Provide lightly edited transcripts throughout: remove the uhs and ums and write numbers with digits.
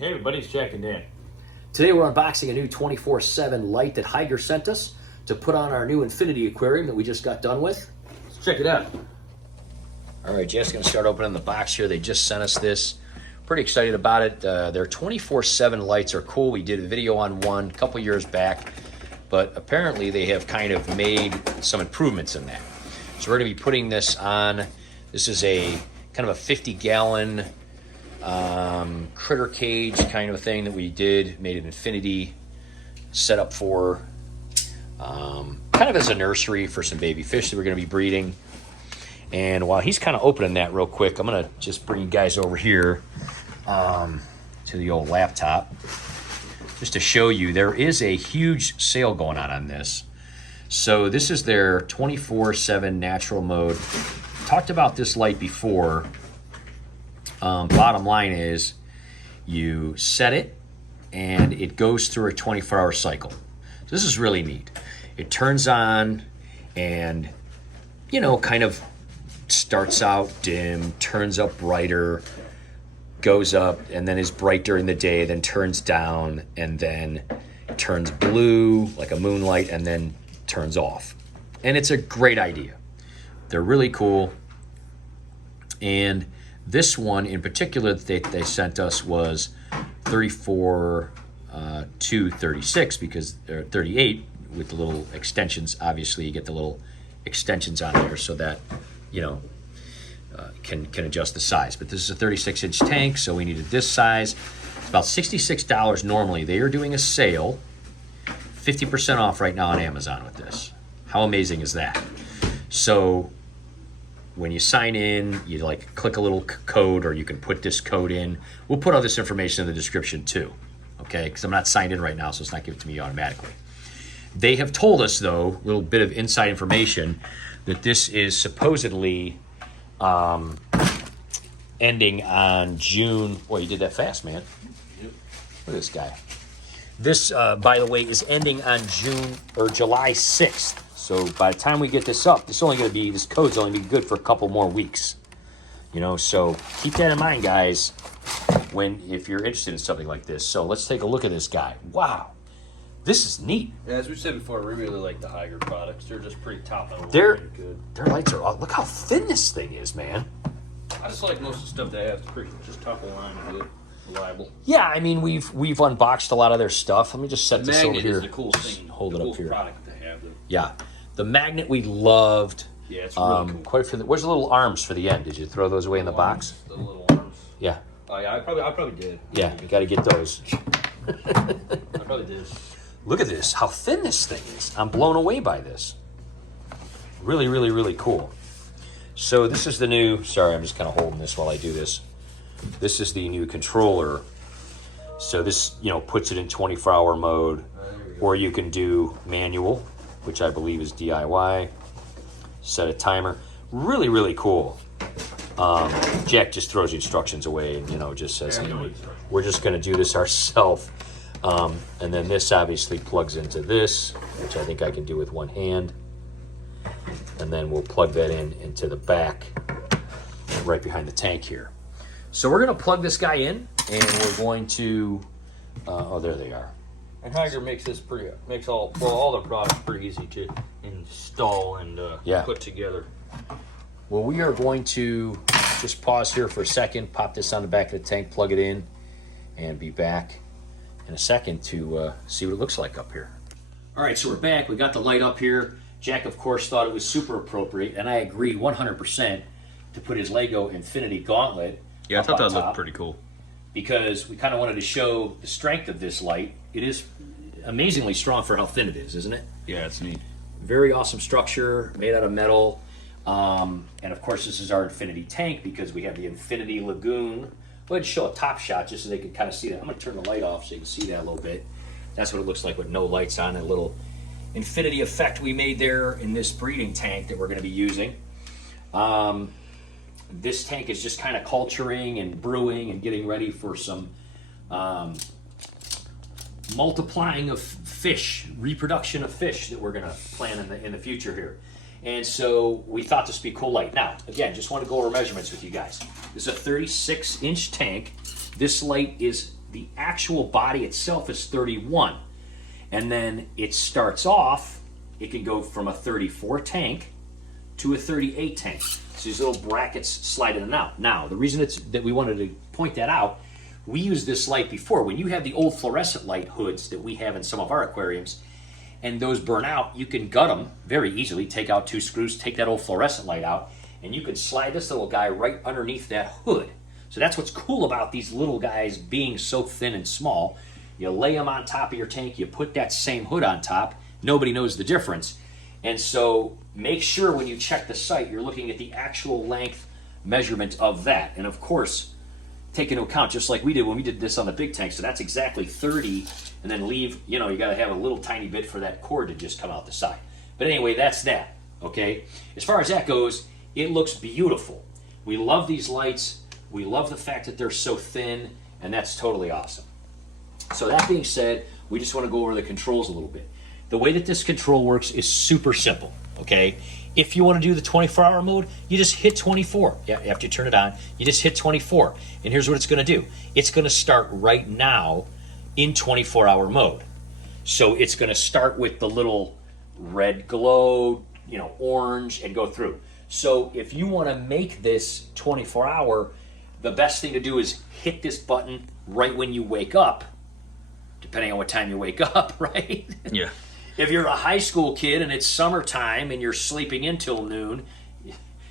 Hey everybody, it's Jack and Dan. Today we're unboxing a new 24/7 light that Hygger sent us to put on our new infinity aquarium that we just got done with. Let's check it out. All right, Jeff's going to start opening the box here. They just sent us this. Pretty excited about it. Their 24/7 lights are cool. We did a video on one a couple years back, but apparently they have kind of made some improvements in that. So we're going to be putting this on. This is a kind of a 50-gallon critter cage kind of a thing that we did, made an infinity setup for, kind of as a nursery for some baby fish that we're going to be breeding. And while he's kind of opening that real quick, I'm going to just bring you guys over here to the old laptop just to show you there is a huge sale going on this. So this is their 24/7 natural mode. Talked about this light before. Bottom line is you set it and it goes through a 24-hour cycle. So this is really neat. It turns on and, you know, kind of starts out dim, turns up brighter, goes up, and then is bright during the day, then turns down, and then turns blue like a moonlight, and then turns off. And it's a great idea. They're really cool. And this one in particular that they sent us was 34 to 36 because they're 38 with the little extensions. Obviously, you get the little extensions on there so that, you know, can adjust the size. But this is a 36-inch tank, so we needed this size. It's about $66 normally. They are doing a sale, 50% off right now on Amazon with this. How amazing is that? So when you sign in, you like click a little code, or you can put this code in. We'll put all this information in the description too, okay? Because I'm not signed in right now, so it's not given to me automatically. They have told us, though, a little bit of inside information, that this is supposedly ending on June. Boy, you did that fast, man. Yep. Look at this guy. This, by the way, is ending on July 6th. So by the time we get this up, this code's only be good for a couple more weeks. You know, so keep that in mind, guys, if you're interested in something like this. So let's take a look at this guy. Wow. This is neat. Yeah, as we said before, we really like the Hygger products. They're just pretty top level. Their Good. lights are look how thin this thing is, man. I just like most of the stuff they have. It's pretty just top of the line and good, reliable. Yeah, I mean we've unboxed a lot of their stuff. Let me just set this over here. Is the coolest thing. Hold it up here. Product they have. Yeah, the magnet we loved. Yeah, it's really cool. Quite a few. Where's the little arms for the end? Did you throw those away in the box? The little arms. Yeah. Oh yeah, I probably did. Yeah, you got to get those. I probably did. Look at this, how thin this thing is. I'm blown away by this. Really, really, really cool. So this is the new, sorry, I'm just kind of holding this while I do this. This is the new controller. So this, you know, puts it in 24-hour mode, or you can do manual, which I believe is DIY. Set a timer. Really, really cool. Jack just throws the instructions away and, you know, just says, hey, we're just going to do this ourselves. And then this obviously plugs into this, which I think I can do with one hand. And then we'll plug that into the back right behind the tank here. So we're going to plug this guy in, and we're going to, oh, there they are. And Hygger makes all their products pretty easy to install and put together. Well, we are going to just pause here for a second, pop this on the back of the tank, plug it in, and be back in a second to see what it looks like up here. All right, so we're back. We got the light up here. Jack, of course, thought it was super appropriate, and I agree 100% to put his Lego Infinity Gauntlet. Yeah, I thought that looked pretty cool. Because we kind of wanted to show the strength of this light. It is amazingly strong for how thin it is, isn't it? Yeah, it's neat. Very awesome structure, made out of metal. And of course, this is our infinity tank because we have the Infinity Lagoon. Go ahead and show a top shot just so they can kind of see that. I'm going to turn the light off so you can see that a little bit. That's what it looks like with no lights on. A little infinity effect we made there in this breeding tank that we're going to be using. This tank is just kind of culturing and brewing and getting ready for some multiplying of fish, reproduction of fish that we're going to plan in the future here. And so we thought this would be a cool light. Now, again, just want to go over measurements with you guys. This is a 36-inch tank. This light is the actual body itself is 31. And then it starts off, it can go from a 34 tank to a 38 tank. So these little brackets slide in and out. Now, the reason that we wanted to point that out, we used this light before. When you have the old fluorescent light hoods that we have in some of our aquariums, and those burn out, you can gut them very easily. Take out 2 screws, take that old fluorescent light out, and you can slide this little guy right underneath that hood. So that's what's cool about these little guys being so thin and small. You lay them on top of your tank, you put that same hood on top, nobody knows the difference. And so make sure when you check the site, you're looking at the actual length measurement of that. And of course, take into account, just like we did when we did this on the big tank, so that's exactly 30, and then leave, you gotta have a little tiny bit for that cord to just come out the side. But anyway, that's that, okay? As far as that goes, it looks beautiful. We love these lights. We love the fact that they're so thin, and that's totally awesome. So that being said, we just want to go over the controls a little bit. The way that this control works is super simple, okay? If you want to do the 24-hour mode, you just hit 24. Yeah, after you turn it on, you just hit 24. And here's what it's going to do. It's going to start right now in 24-hour mode. So it's going to start with the little red glow, orange, and go through. So if you want to make this 24-hour, the best thing to do is hit this button right when you wake up, depending on what time you wake up, right? Yeah. If you're a high school kid and it's summertime and you're sleeping until noon,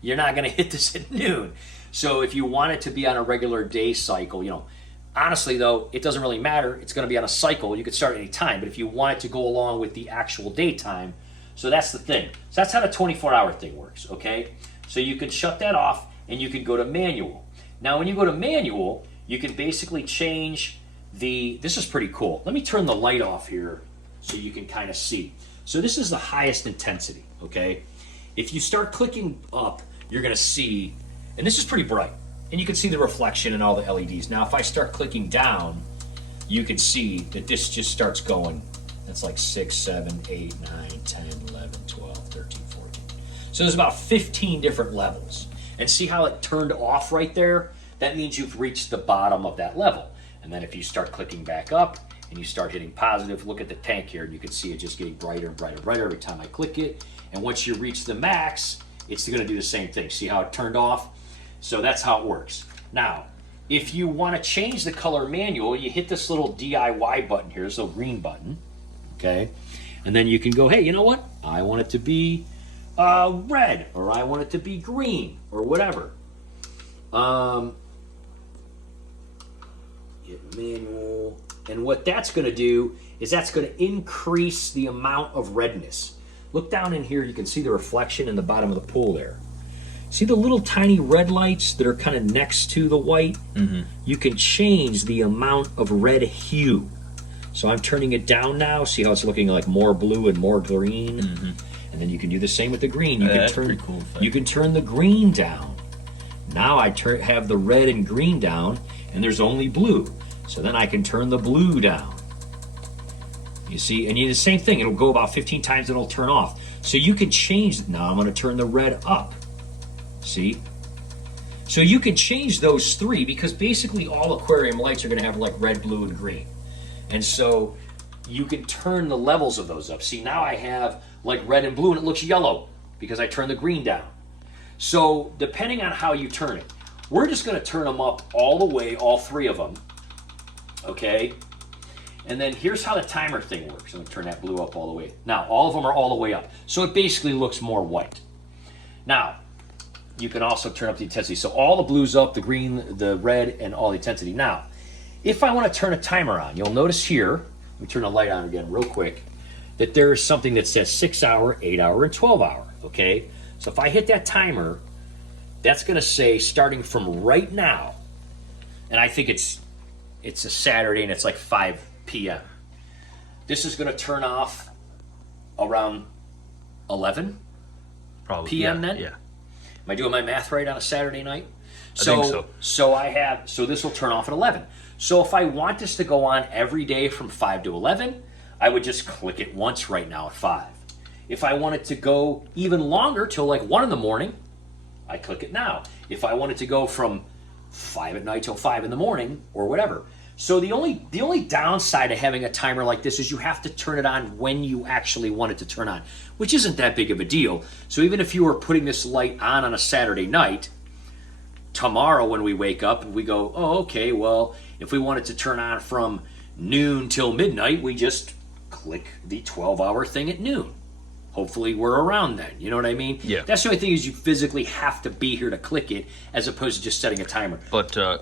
you're not going to hit this at noon. So if you want it to be on a regular day cycle, honestly though, it doesn't really matter. It's going to be on a cycle. You could start any time, but if you want it to go along with the actual daytime, so that's the thing. So that's how the 24-hour thing works, okay? So you can shut that off and you can go to manual. Now when you go to manual, you can basically change this is pretty cool. Let me turn the light off here so you can kind of see. So this is the highest intensity, okay? If you start clicking up, you're gonna see, and this is pretty bright, and you can see the reflection and all the LEDs. Now if I start clicking down, you can see that this just starts going. That's like 6, 7, 8, 9, 10, 11, 12, 13, 14. So there's about 15 different levels. And see how it turned off right there? That means you've reached the bottom of that level. And then if you start clicking back up and you start hitting positive, look at the tank here, and you can see it just getting brighter and brighter and brighter every time I click it. And once you reach the max, it's going to do the same thing. See how it turned off? So that's how it works. Now, if you want to change the color manual, you hit this little DIY button here, this little green button, okay? And then you can go, hey, you know what? I want it to be red, or I want it to be green, or whatever. Hit manual. And what that's going to do is that's going to increase the amount of redness. Look down in here, you can see the reflection in the bottom of the pool there. See the little tiny red lights that are kind of next to the white? Mm-hmm. You can change the amount of red hue. So I'm turning it down now. See how it's looking like more blue and more green? Mm-hmm. And then you can do the same with the green. You can that's pretty cool. You can turn the green down. Now I have the red and green down, and there's only blue. So then I can turn the blue down. You see, and you do the same thing. It'll go about 15 times, and it'll turn off. So you can change. Now I'm going to turn the red up. See? So you can change those three, because basically all aquarium lights are going to have like red, blue, and green. And so you can turn the levels of those up. See, now I have like red and blue, and it looks yellow because I turned the green down. So depending on how you turn it, we're just going to turn them up all the way, all three of them. Okay? And then here's how the timer thing works. I'm going to turn that blue up all the way. Now, all of them are all the way up. So it basically looks more white. Now, you can also turn up the intensity. So all the blues up, the green, the red, and all the intensity. Now, if I want to turn a timer on, you'll notice here, let me turn the light on again real quick, that there is something that says 6 hour, 8 hour, and 12 hour. Okay? So if I hit that timer, that's going to say starting from right now, and I think it's a Saturday and it's like 5 p.m. This is going to turn off around 11 Probably, p.m. then? Yeah. Am I doing my math right on a Saturday night? I think so. So this will turn off at 11. So if I want this to go on every day from 5 to 11, I would just click it once right now at 5. If I want it to go even longer till like 1 in the morning, I click it now. If I want it to go from 5 at night till 5 in the morning or whatever. So the only downside of having a timer like this is you have to turn it on when you actually want it to turn on, which isn't that big of a deal. So even if you were putting this light on a Saturday night, tomorrow when we wake up and we go, oh, okay, well, if we want it to turn on from noon till midnight, we just click the 12-hour thing at noon. Hopefully we're around then. You know what I mean? Yeah. That's the only thing is you physically have to be here to click it as opposed to just setting a timer. But I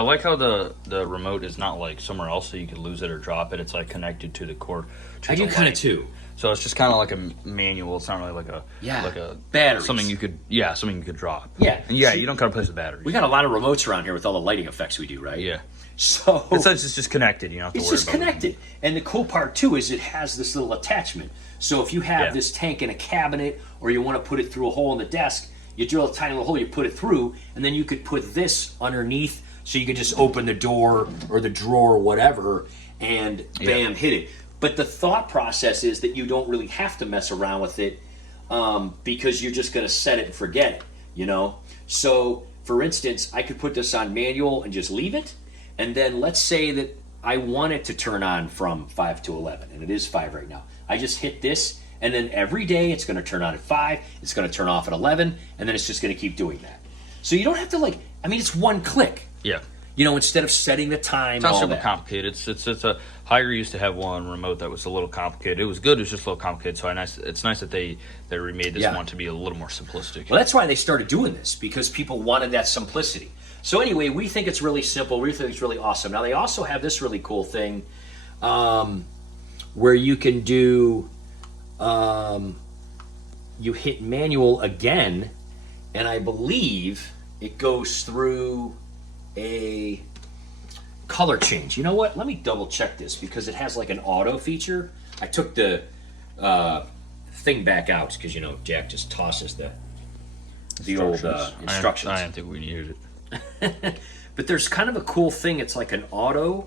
like how the remote is not like somewhere else so you could lose it or drop it. It's like connected to the cord. I do kind of too. So it's just kind of like a manual. It's not really like a battery. Something you could drop. Yeah. And you don't gotta place the battery. We got a lot of remotes around here with all the lighting effects we do, right? Yeah. So it's just connected. You don't have to worry about it. It's just connected. And the cool part too is it has this little attachment. So if you have this tank in a cabinet or you want to put it through a hole in the desk, you drill a tiny little hole, you put it through, and then you could put this underneath so you could just open the door or the drawer or whatever and bam, hit it. But the thought process is that you don't really have to mess around with it because you're just going to set it and forget it, you know? So for instance, I could put this on manual and just leave it. And then let's say that I want it to turn on from 5 to 11, and it is 5 right now. I just hit this, and then every day it's going to turn on at 5, it's going to turn off at 11, and then it's just going to keep doing that. So you don't have to it's one click. Yeah. You know, instead of setting the time. It's not all super that. complicated. It's a Hygger used to have one remote that was a little complicated. It was good. It was just a little complicated. So it's nice that they remade this one to be a little more simplistic. Well, that's why they started doing this, because people wanted that simplicity. So anyway, we think it's really simple. We think it's really awesome. Now they also have this really cool thing where you can do you hit manual again, and I believe it goes through a color change. You know what? Let me double check this because it has like an auto feature. I took the thing back out because Jack just tosses the old instructions. I didn't think we needed it. But there's kind of a cool thing. It's like an auto.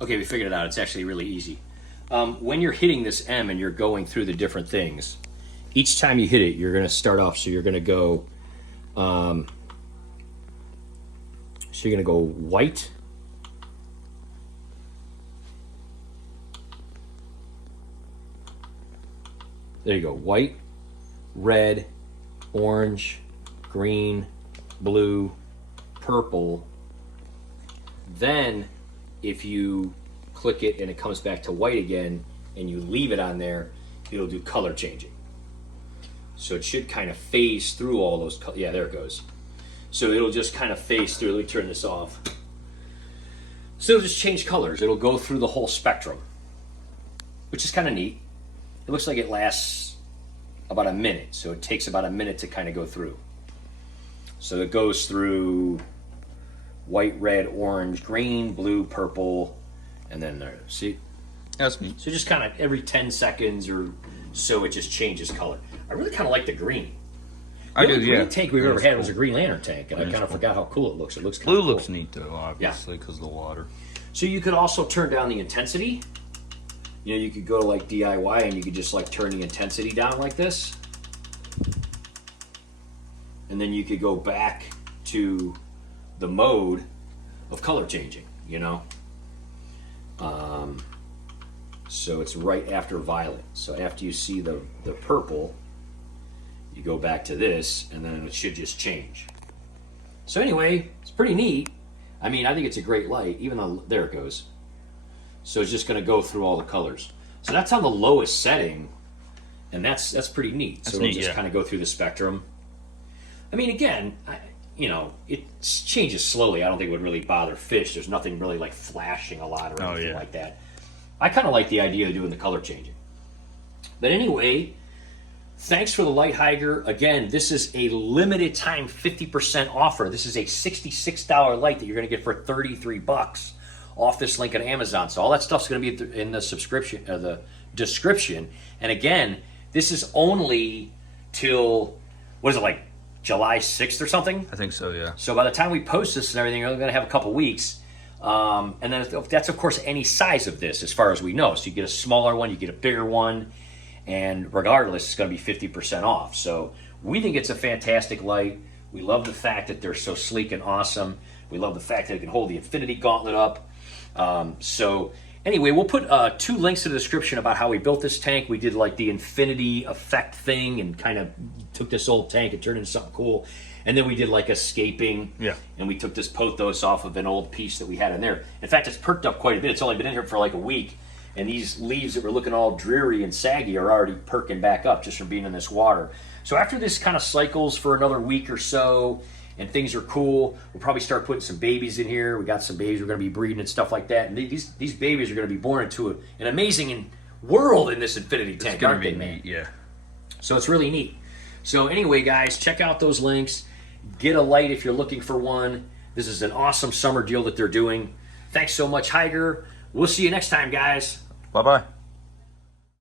Okay, we figured it out. It's actually really easy. When you're hitting this M and you're going through the different things, each time you hit it, you're going to start off. So you're going to go. So you're going to go white. There you go. White, red, orange, green, blue, purple. Then if you click it and it comes back to white again and you leave it on there, it'll do color changing. So it should kind of phase through all those colors. Yeah, there it goes. So it'll just kind of phase through. Let me turn this off. So it'll just change colors. It'll go through the whole spectrum, which is kind of neat. It looks like it lasts about a minute, so it takes about a minute to kind of go through. So it goes through white, red, orange, green, blue, purple, and then there. See? That's neat. So just kind of every 10 seconds or so, it just changes color. I really kind of like the green. I do, The yeah. green tank we've ever had was a Green Lantern tank, and I kind of forgot how cool it looks. It looks kind Blue of cool. looks neat though, obviously, because of the water. So you could also turn down the intensity. You could go to like DIY and you could just like turn the intensity down like this. And then you could go back to the mode of color changing, So it's right after violet. So after you see the purple, you go back to this and then it should just change. So anyway, it's pretty neat. I mean, I think it's a great light, even though, there it goes. So it's just going to go through all the colors. So that's on the lowest setting, and that's pretty neat. So it'll just kind of go through the spectrum. I mean, again, it changes slowly. I don't think it would really bother fish. There's nothing really like flashing a lot or anything like that. I kind of like the idea of doing the color changing. But anyway, thanks for the light, Hygger. Again, this is a limited time 50% offer. This is a $66 light that you're going to get for $33 off this link on Amazon. So all that stuff's going to be in the subscription, the description. And again, this is only till, what is it, like July 6th or something? I think so, yeah. So by the time we post this and everything, we're going to have a couple weeks. And then that's, of course, any size of this as far as we know. So you get a smaller one, you get a bigger one, and regardless, it's going to be 50% off. So We think it's a fantastic light. We love the fact that they're so sleek and awesome. We love the fact that it can hold the infinity gauntlet up. So anyway, we'll put 2 links in the description about how we built this tank. We did like the infinity effect thing and kind of took this old tank and turned it into something cool. And then we did like escaping. Yeah. And we took this pothos off of an old piece that we had in there. In fact, it's perked up quite a bit. It's only been in here for like a week. And these leaves that were looking all dreary and saggy are already perking back up just from being in this water. So after this kind of cycles for another week or so, and things are cool, we'll probably start putting some babies in here. We got some babies we're going to be breeding and stuff like that. And these babies are going to be born into an amazing world in this infinity tank, aren't they, man? Yeah. So it's really neat. So anyway, guys, check out those links. Get a light if you're looking for one. This is an awesome summer deal that they're doing. Thanks so much, Hygger. We'll see you next time, guys. Bye-bye.